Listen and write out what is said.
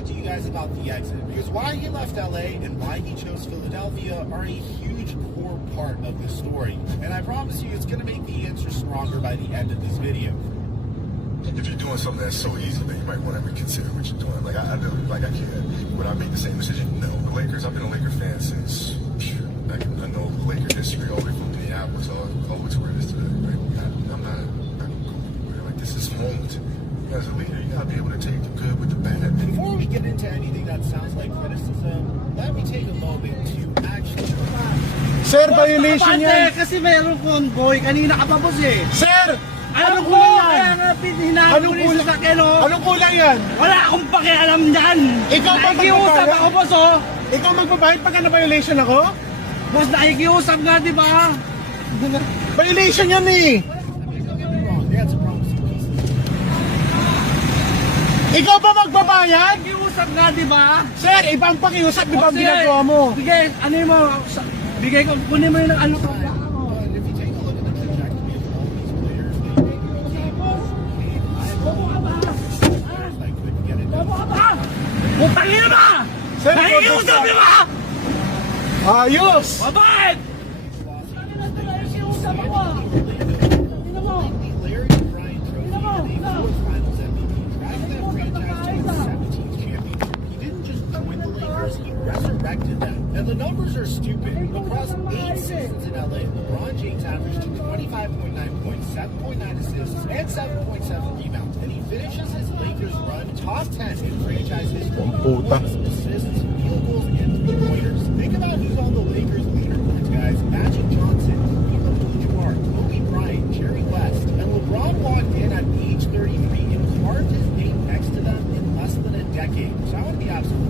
talk to you guys about the exit, because why he left LA and why he chose Philadelphia are a huge core part of the story. And I promise you, it's going to make the answer stronger by the end of this video. If you're doing something that's so easy, then you might want to reconsider what you're doing. Like I do, like I can't. Would I make the same decision? No. The Lakers. I've been a Laker fan since I know Laker history all the way from Minneapolis all the way to where it is today. Right? I'm not going anywhere. Like this is home to me. As a leader, you gotta be able to take the good with the bad. Before we get into anything that sounds like criticism, let me take a moment to actually. Sir, violation yan. Kasi meron convoy. Kanina ka pa, boss eh. Sir! Anong kulang yan? Kaya nga hinahanap Anong ko rin kulang? sa sakyan, oh. Anong kulang yan? Wala akong pakialam dyan. Ikaw ba Nakikiusap magbabayad? ako, boss, oh. Ikaw magbabayad pagka na-violation ako? Boss, nakikiusap nga, di ba? Violation yan eh! Ikaw ba magbabayad? Nakikiusap nga, di ba? Sir, iba ang pakiusap, di ba ang Sige. ginagawa mo? Sige, ano mo? Bigay ko, kunin mo yung ano ko. If you take a look at the trajectory of all these players, Bobo ka ba? like couldn't get it done. Bobo ka ba? Putang ina ba? Sir, Nakikiusap, di ba? Ayos! Babay! Nakikiusap ako, ah. Tingnan mo. Larry Bryant Trophy and a fourth Finals MVP. Dragged that franchise to its 17th championship. He didn't just join the Lakers, he resurrected them. And the numbers are stupid. Across 8 seasons in LA, LeBron James averaged 25.9 points, 7.9 assists, and 7.7 rebounds. And he finishes his Lakers run top 10 in franchise history. Puta. Points, assists, field goals, and three-pointers. Think about who's on the Lakers leaderboards, guys. Magic Johnson, Kareem Abdul-Jabbar, Kobe Bryant, Jerry West, and LeBron walked in at age 33 and carved his name next to them in less than a decade. So I want to be absolutely